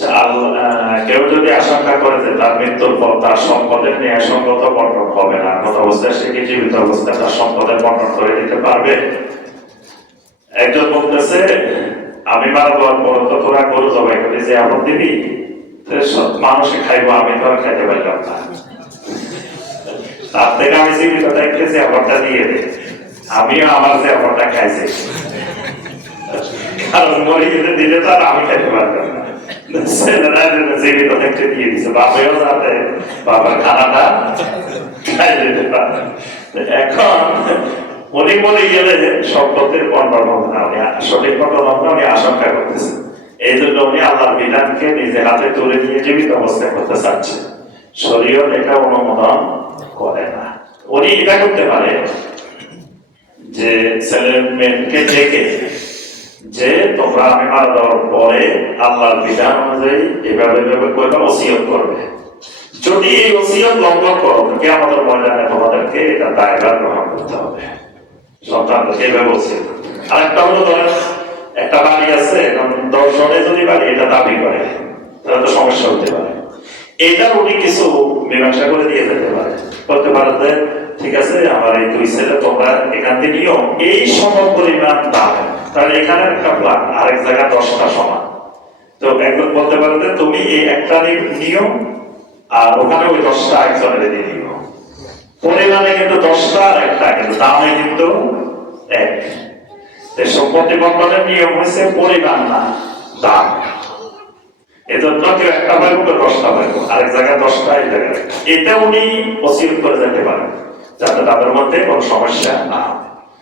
আহ, কেউ যদি আশঙ্কা করে যে তার মৃত্যুর পর তার সম্পদের ন্যায়সঙ্গত বন্টন হবে না এমন অবস্থায় সে কি জীবিত অবস্থায় তার সম্পদের বন্টন করে দিতে পারবে? একজন বলতেছে আমি মারা যাওয়ার পর তো তোরা গরু জবাই করে যে আপন দিবি মানুষে খাইবো আমি তো আর খাইতে পারলাম না। তার থেকে আমি জীবিত থাকতে যে আপনটা দিয়ে দে আমিও আমার যে আপনটা খাইছি। কারণ মরে গেলে দিলে তো আর আমি খাইতে পারতাম না। ছেলেরা জীবিত থাকতে দিয়ে দিছে। বাপেও যাতে বাবার খানাটা খাই যেতে পারে এখন উনি মরে গেলে সম্পত্তির বন্টন হবে না উনি সঠিক বন্টন হবে উনি আশঙ্কা করতেছেন এই জন্য উনি আল্লাহর বিধানকে নিজে হাতে তুলে নিয়ে জীবিত অবস্থায় করতে চাচ্ছেন শরীয়ত এটা অনুমোদন করে না। উনি এটা করতে পারে যে ছেলে মেয়েকে ডেকে যে তোমরা আমি মারা যাওয়ার পরে আল্লাহর বিধান অনুযায়ী এভাবে এভাবে করবে, ওসিয়ত করবে। যদি এই ওসিয়ত লঙ্ঘন করো কে আমাদের ময়দানে তোমাদেরকে এটা দায়ভার গ্রহণ করতে হবে। এভাবে ওসিয়ত হবে। আরেকটা হলো একটা বাড়ি আছে যদি বাড়ি, এটা দাবি করে, তাহলে তো সমস্যা হতে পারে। এটা উনি কিছু মীমাংসা করে দিয়ে যেতে পারে। করতে পারে যে, ঠিক আছে, আমার এই দুই ছেলে, তোমরা এখান থেকে নিও। এই সম দাম তাহলে এখানে একটা প্লান আরেক জায়গায় দশটা সমান। তো একজন বলতে পারে তুমি এই একটা নিও, আর ওখানে ওই দশটা একজনের দিয়ে নিও পরিমাণে কিন্তু দশটা আর একটা, কিন্তু দামে কিন্তু এক। সম্পত্তি বন্টনের নিয়ম হচ্ছে পরিমাণ না, দাম। এজন্য কেউ একটা পাইব কেউ দশটা পাইব আরেক জায়গায় দশটা এই জায়গায়। এটা উনি ওসিয়ত করে যেতে পারেন, যাতে তাদের মধ্যে কোনো সমস্যা না হয়।